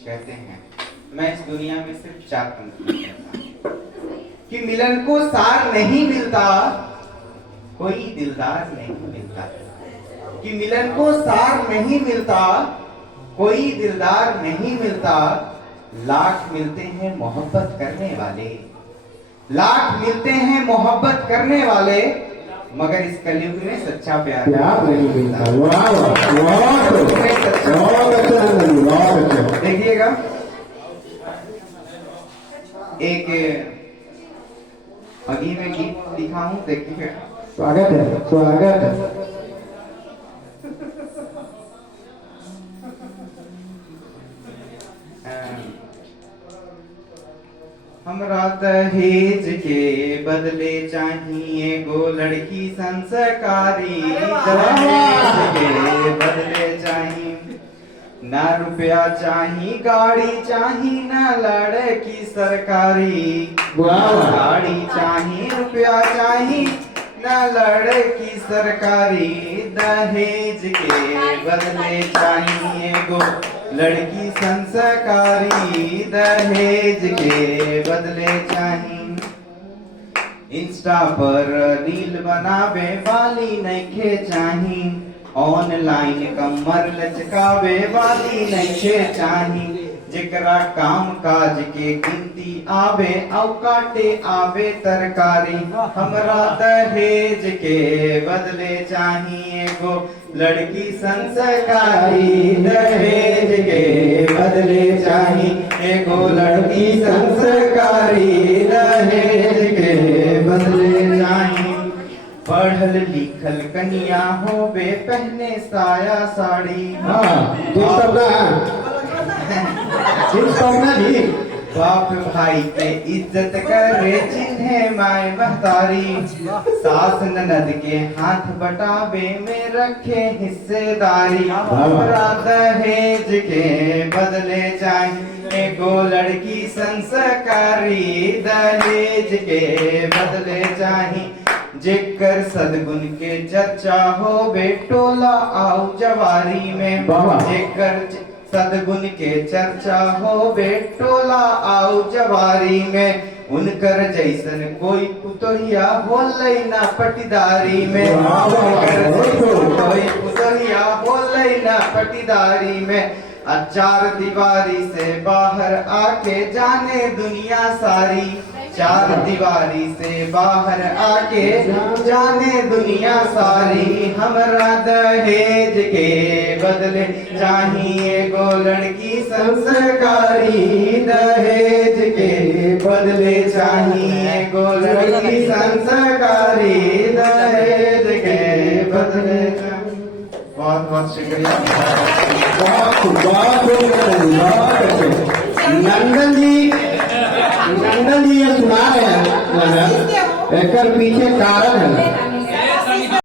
कहते हैं मैं इस दुनिया में सिर्फ 4 पंक्तियां कहता हूं कि मिलन को सार नहीं मिलता, कोई दिलदार नहीं मिलता। कि मिलन को सार नहीं मिलता, कोई दिलदार नहीं मिलता। लाख मिलते हैं मोहब्बत करने वाले, लाख मिलते हैं मोहब्बत करने वाले, मगर इस कलयुग में सच्चा प्यार नहीं मिलता। देखिएगा, एक अभी मैं गीत लिखा हूं, देखिए। स्वागत है, स्वागत है। हमरा दहेज के बदले चाहिए गो लड़की संस्कारी। दहेज के बदले चाहिए ना रुपया चाहिए, गाड़ी चाहिए, ना लड़की सरकारी। गाड़ी चाहिए, रुपया चाहिए, ना लड़की सरकारी। दहेज के बदले चाहिए गो लड़की संस्कारी। दहेज के बदले चाहिए इंस्टा पर रील बनावे वाली नइखे चाही। ऑनलाइन कमर लचकावे वाली नइखे चाही। जेकरा काम काज के गिनती आवे औ काटे आवे तरकारी। हमरा दहेज के बदले चाहिए गो लड़की संस्कारी। दहेज के बदले चाहिए गो लड़की संस्कारी। दहेज के बदले चाहिए पढ़ल लिखल कन्या होवे, पहने साया साड़ी। बाप भाई के इज्जत करे, चिन्हे माय महतारी। सास ननद के हाथ बटावे में रखे हिस्सेदारी। हमरा दहेज के बदले चाहिए गो लड़की संस्कारी। दहेज के बदले चाहिए जेकर सदगुण के चर्चा हो बेटोला आओ जवारी में। जेकर सदगुण के चर्चा हो बेटोला आओ जवारी में। उनकर जैसन कोई पुतोहिया होलै ना पटीदारी में। कोई पुतोहिया होलै ना पटीदारी में। चार दीवारी से बाहर आके जाने दुनिया सारी। चार दीवारी से बाहर आके जाने दुनिया सारी। हमरा दहेज के बदले चाहिए गो लड़की संस्कारी। दहेज के बदले चाहिए गो लड़की संस्कारी। दहेज के बदले बहुत बहुत शुक्रिया। नंदन जी ये सुना रहे हैं, एक पीछे कारण है।